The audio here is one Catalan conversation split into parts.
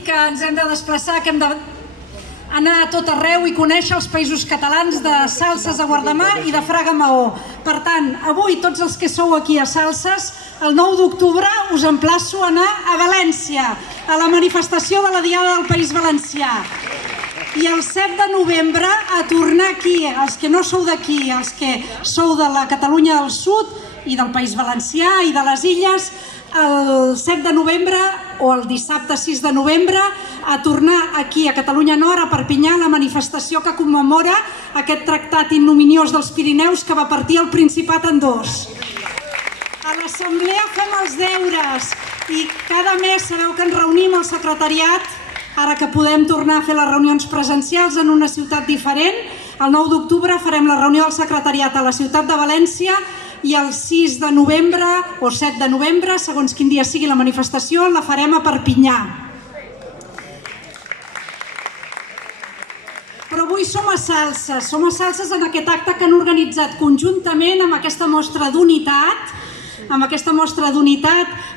que ens hem de desplaçar, que hem d'anar a tot arreu i conèixer els països catalans, de Salses a Guardamar i de Fraga a Maó. Per tant, avui tots els que sou aquí a Salses, el 9 d'octubre us emplaço a anar a València, a la manifestació de la Diada del País Valencià. I el 7 de novembre a tornar aquí, els que no sou d'aquí, els que sou de la Catalunya del Sud i del País Valencià i de les Illes, el 7 de novembre o el dissabte 6 de novembre a tornar aquí a Catalunya Nord, a Perpinyà, la manifestació que commemora aquest tractat ignominiós dels Pirineus que va partir el Principat en dos. A l'assemblea fem els deures i cada mes sabeu que ens reunim al secretariat, ara que podem tornar a fer les reunions presencials en una ciutat diferent. El 9 d'octubre farem la reunió del secretariat a la ciutat de València i el 6 de novembre o 7 de novembre, segons quin dia sigui la manifestació, la farem a Perpinyà. Però avui som a Salses en aquest acte que han organitzat conjuntament amb aquesta mostra d'unitat,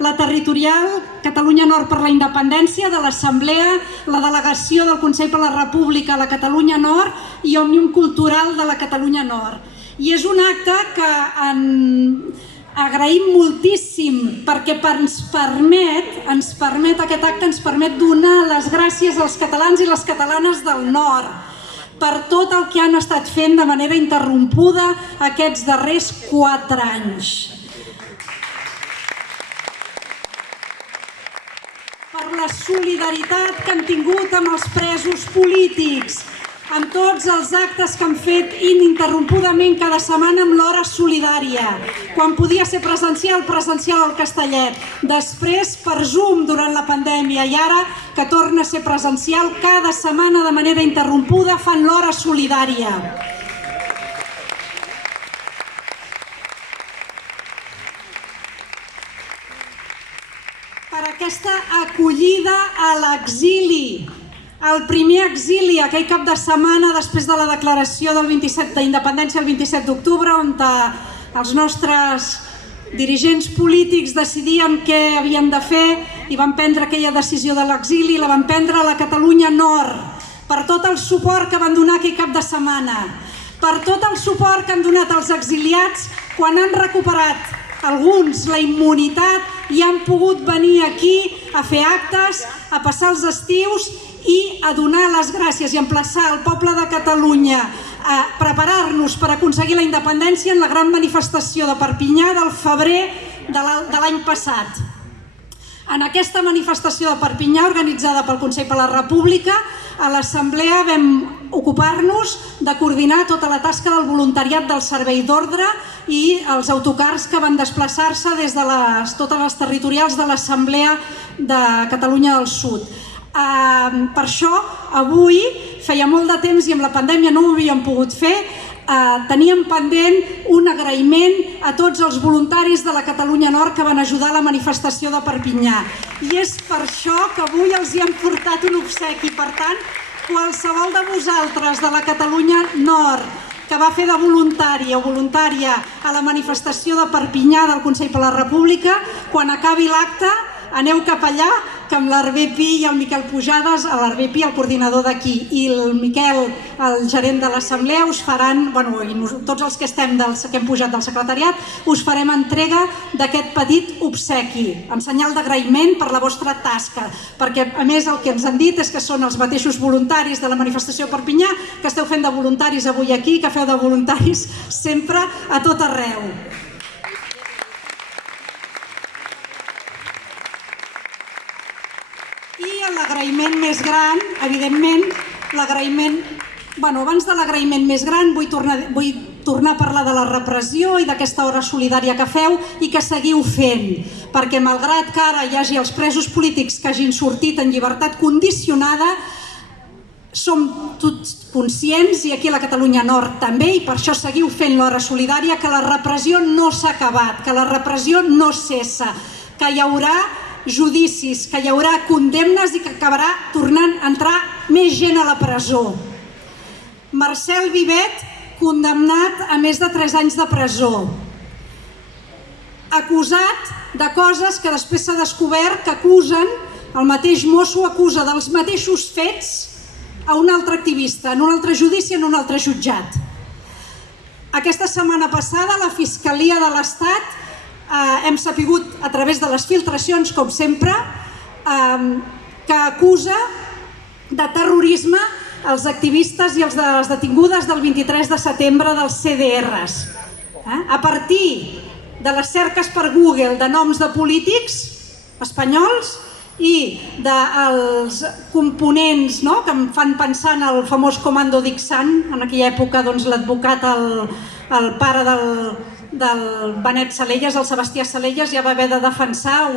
la territorial Catalunya Nord per la Independència de l'Assemblea, la delegació del Consell per la República a la Catalunya Nord i Òmnium Cultural de la Catalunya Nord. I és un acte que agraïm moltíssim perquè aquest acte ens permet donar les gràcies als catalans i les catalanes del Nord per tot el que han estat fent de manera interrompuda aquests darrers 4 anys. Per la solidaritat que han tingut amb els presos polítics, amb tots els actes que han fet ininterrompudament cada setmana amb l'hora solidària, quan podia ser presencial al Castellet, després per Zoom durant la pandèmia i ara que torna a ser presencial cada setmana de manera interrompuda fan l'hora solidària. Per aquesta acollida a l'exili, el primer exili aquell cap de setmana després de la declaració d'independència el 27 d'octubre, on els nostres dirigents polítics decidien què havien de fer i van prendre aquella decisió de l'exili, la van prendre a la Catalunya Nord, per tot el suport que van donar aquell cap de setmana, per tot el suport que han donat als exiliats quan han recuperat alguns la immunitat i han pogut venir aquí a fer actes, a passar els estius i a donar les gràcies i emplaçar el poble de Catalunya a preparar-nos per aconseguir la independència en la gran manifestació de Perpinyà del febrer de l'any passat. En aquesta manifestació de Perpinyà, organitzada pel Consell per la República, a l'Assemblea vam ocupar-nos de coordinar tota la tasca del voluntariat del servei d'ordre i els autocars que van desplaçar-se des de totes les territorials de l'Assemblea de Catalunya del Sud. Per això, avui, feia molt de temps i amb la pandèmia no ho havíem pogut fer, teníem pendent un agraïment a tots els voluntaris de la Catalunya Nord que van ajudar a la manifestació de Perpinyà. I és per això que avui els hi hem portat un obsequi. Per tant, qualsevol de vosaltres de la Catalunya Nord que va fer de voluntari o voluntària a la manifestació de Perpinyà del Consell per la República, quan acabi l'acte, aneu cap allà, que amb l'Hervé Pi i el Miquel Pujades, l'Hervé Pi, el coordinador d'aquí, i el Miquel, el gerent de l'Assemblea, us faran, i tots els que hem pujat del secretariat, us farem entrega d'aquest petit obsequi, en senyal d'agraïment per la vostra tasca, perquè a més el que ens han dit és que són els mateixos voluntaris de la manifestació de Perpinyà que esteu fent de voluntaris avui aquí, que feu de voluntaris sempre a tot arreu. L'agraïment més gran, evidentment, abans de l'agraïment més gran vull tornar a parlar de la repressió i d'aquesta hora solidària que feu i que seguiu fent, perquè malgrat que ara hi hagi els presos polítics que hagin sortit en llibertat condicionada, som tots conscients, i aquí a la Catalunya Nord també, i per això seguiu fent l'hora solidària, que la repressió no s'ha acabat, que la repressió no cessa, que hi haurà judicis, que hi haurà condemnes i que acabarà tornant a entrar més gent a la presó. Marcel Vivet, condemnat a més de 3 anys de presó, acusat de coses que després s'ha descobert que acusen el mateix mosso acusa dels mateixos fets a un altre activista, en un altre judici, en un altre jutjat. Aquesta setmana passada la Fiscalia de l'Estat hem sapigut a través de les filtracions, com sempre, que acusa de terrorisme els activistes i les detingudes del 23 de setembre dels CDRs. A partir de les cerques per Google de noms de polítics espanyols i dels components que em fan pensar en el famós Comando Dixant, en aquella època l'advocat, el pare del Benet Salellas, el Sebastià Salellas, ja va haver de defensar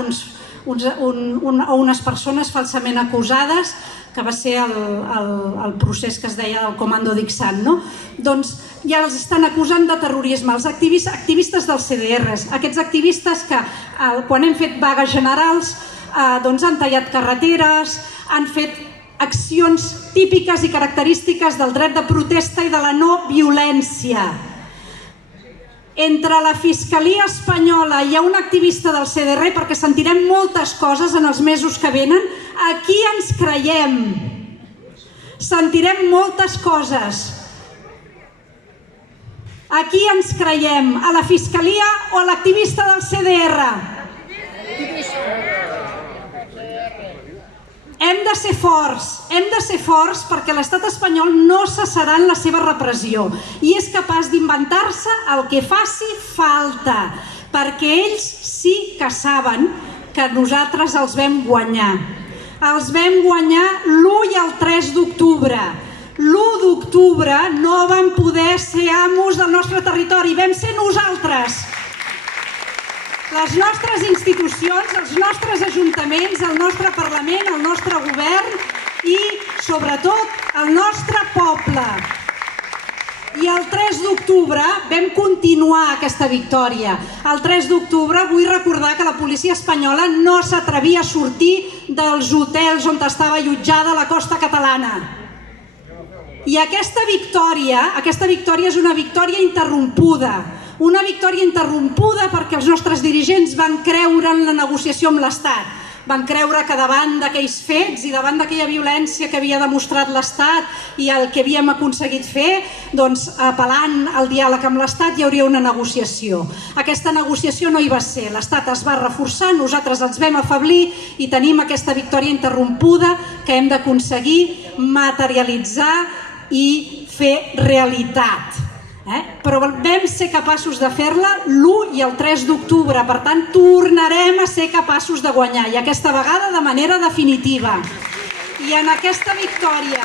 unes persones falsament acusades, que va ser el procés que es deia el Comando Dixant. Doncs ja els estan acusant de terrorisme, els activistes dels CDRs, aquests activistes que quan hem fet vagues generals han tallat carreteres, han fet accions típiques i característiques del dret de protesta i de la no violència. Entre la Fiscalia espanyola i un activista del CDR, perquè sentirem moltes coses en els mesos que venen, a qui ens creiem? Sentirem moltes coses. A qui ens creiem? A la Fiscalia o a l'activista del CDR? Hem de ser forts perquè l'estat espanyol no cessarà en la seva repressió i és capaç d'inventar-se el que faci falta, perquè ells sí que saben que nosaltres els vam guanyar. Els vam guanyar l'1 i el 3 d'octubre. L'1 d'octubre no vam poder ser amos del nostre territori, vam ser nosaltres. Les nostres institucions, els nostres ajuntaments, el nostre Parlament, el nostre govern i, sobretot, el nostre poble. I el 3 d'octubre vam continuar aquesta victòria. El 3 d'octubre vull recordar que la policia espanyola no s'atrevia a sortir dels hotels on estava allotjada la costa catalana. I aquesta victòria és una victòria interrompuda. Una victòria interrompuda perquè els nostres dirigents van creure en la negociació amb l'Estat. Van creure que davant d'aquells fets i davant d'aquella violència que havia demostrat l'Estat i el que havíem aconseguit fer, apel·lant al diàleg amb l'Estat hi hauria una negociació. Aquesta negociació no hi va ser. L'Estat es va reforçar, nosaltres els vam afeblir i tenim aquesta victòria interrompuda que hem d'aconseguir materialitzar i fer realitat. Però vam ser capaços de fer-la l'1 i el 3 d'octubre, per tant tornarem a ser capaços de guanyar i aquesta vegada de manera definitiva. I en aquesta victòria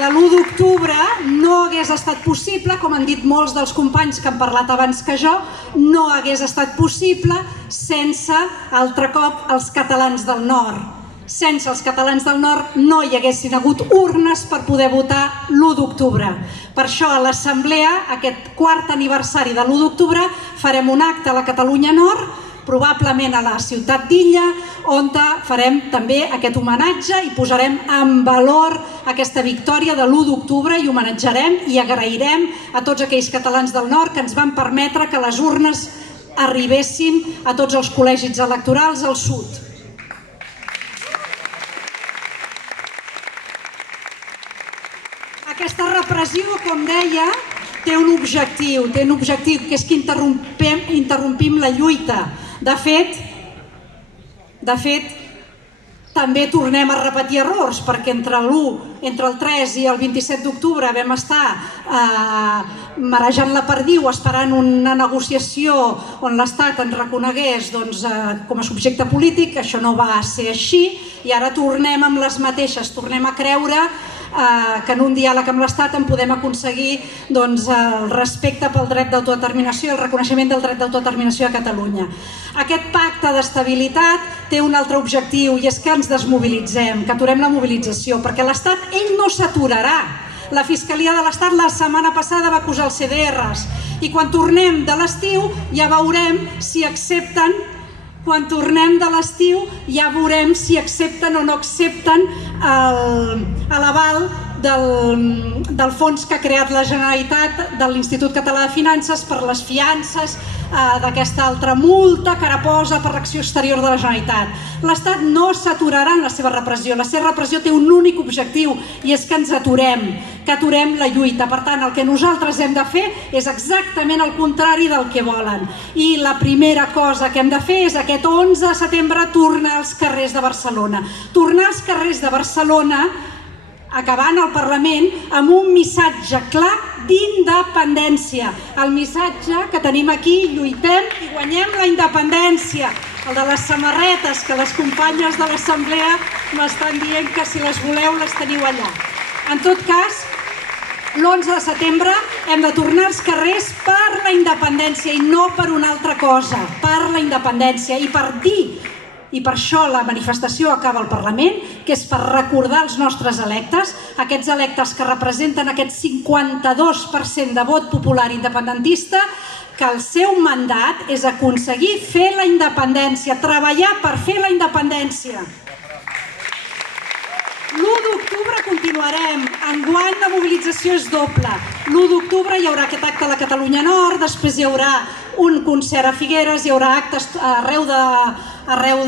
de l'1 d'octubre no hagués estat possible, com han dit molts dels companys que han parlat abans que jo, no hagués estat possible sense altre cop els catalans del nord. Sense els catalans del nord no hi haguessin hagut urnes per poder votar l'1 d'octubre. Per això a l'Assemblea, aquest quart aniversari de l'1 d'octubre, farem un acte a la Catalunya Nord, probablement a la ciutat d'Illa, on farem també aquest homenatge i posarem en valor aquesta victòria de l'1 d'octubre i homenatjarem i agrairem a tots aquells catalans del nord que ens van permetre que les urnes arribessin a tots els col·legis electorals al sud. Aquesta repressió, com deia, té un objectiu, que és que interrompim la lluita. De fet, també tornem a repetir errors, perquè entre el 3 i el 27 d'octubre vam estar marejant la perdiu, esperant una negociació on l'Estat ens reconegués com a subjecte polític. Això no va ser així i ara tornem amb les mateixes, tornem a creure que en un diàleg amb l'Estat en podem aconseguir el respecte pel dret d'autodeterminació i el reconeixement del dret d'autodeterminació a Catalunya. Aquest pacte d'estabilitat té un altre objectiu i és que ens desmobilitzem, que aturem la mobilització, perquè l'Estat ell no s'aturarà. La Fiscalia de l'Estat la setmana passada va acusar els CDRs i quan tornem de l'estiu ja veurem si accepten quan tornem de l'estiu ja veurem si accepten o no accepten l'aval del fons que ha creat la Generalitat de l'Institut Català de Finances per les fiances d'aquesta altra multa que ara posa per l'acció exterior de la Generalitat. L'Estat no s'aturarà en la seva repressió. La seva repressió té un únic objectiu i és que ens aturem, que aturem la lluita. Per tant, el que nosaltres hem de fer és exactament el contrari del que volen. I la primera cosa que hem de fer és aquest 11 de setembre tornar als carrers de Barcelona. Tornar als carrers de Barcelona acabant al Parlament amb un missatge clar d'independència. El missatge que tenim aquí, lluitem i guanyem la independència. El de les samarretes, que les companyes de l'Assemblea m'estan dient que si les voleu les teniu allà. En tot cas, l'11 de setembre hem de tornar als carrers per la independència i no per una altra cosa, per la independència i per dir. I per això la manifestació acaba al Parlament, que és per recordar als nostres electes, aquests electes que representen aquest 52% de vot popular independentista, que el seu mandat és aconseguir fer la independència, treballar per fer la independència. L'1 d'octubre continuarem, enguany la mobilització és doble. L'1 d'octubre hi haurà aquest acte a la Catalunya Nord, després hi haurà un concert a Figueres, hi haurà actes arreu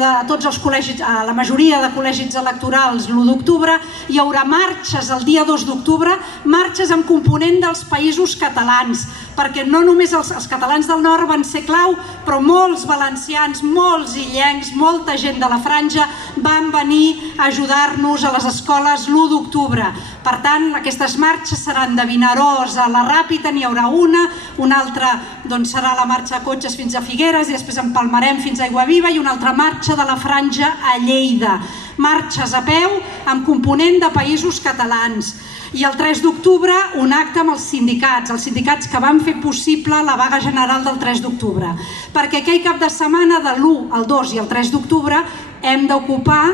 de tots els col·legis, a la majoria de col·legis electorals l'1 d'octubre, hi haurà marxes el dia 2 d'octubre, marxes amb component dels països catalans, perquè no només els catalans del nord van ser clau, però molts valencians, molts illencs, molta gent de la franja van venir a ajudar-nos a les escoles l'1 d'octubre. Per tant, aquestes marxes seran de Vinaròs a la Ràpita, n'hi haurà una altra serà la marxa de cotxes fins a Figueres i després empalmarem fins a Aiguaviva i una altra marxa de la franja a Lleida. Marxes a peu amb component de països catalans. I el 3 d'octubre un acte amb els sindicats que van fer possible la vaga general del 3 d'octubre. Perquè aquell cap de setmana de l'1, el 2 i el 3 d'octubre hem d'ocupar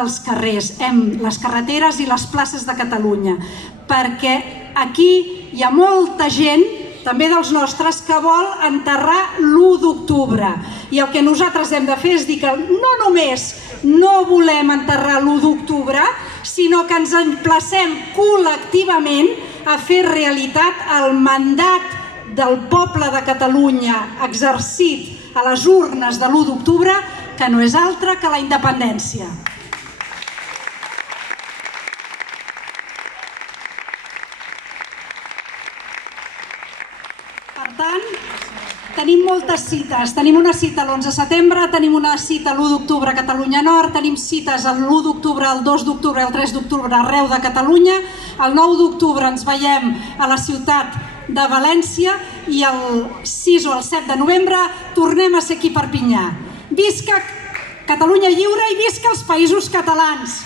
els carrers, les carreteres i les places de Catalunya. Perquè aquí hi ha molta gent, també dels nostres, que vol enterrar l'1 d'octubre. I el que nosaltres hem de fer és dir que no només no volem enterrar l'1 d'octubre, sinó que ens emplacem col·lectivament a fer realitat el mandat del poble de Catalunya exercit a les urnes de l'1 d'octubre, que no és altre que la independència. Per tant, tenim moltes cites. Tenim una cita l'11 de setembre, tenim una cita l'1 d'octubre a Catalunya Nord, tenim cites l'1 d'octubre, el 2 d'octubre i el 3 d'octubre arreu de Catalunya. El 9 d'octubre ens veiem a la ciutat de València i el 6 o el 7 de novembre tornem a ser aquí a Perpinyà. Visca Catalunya lliure i visca els països catalans!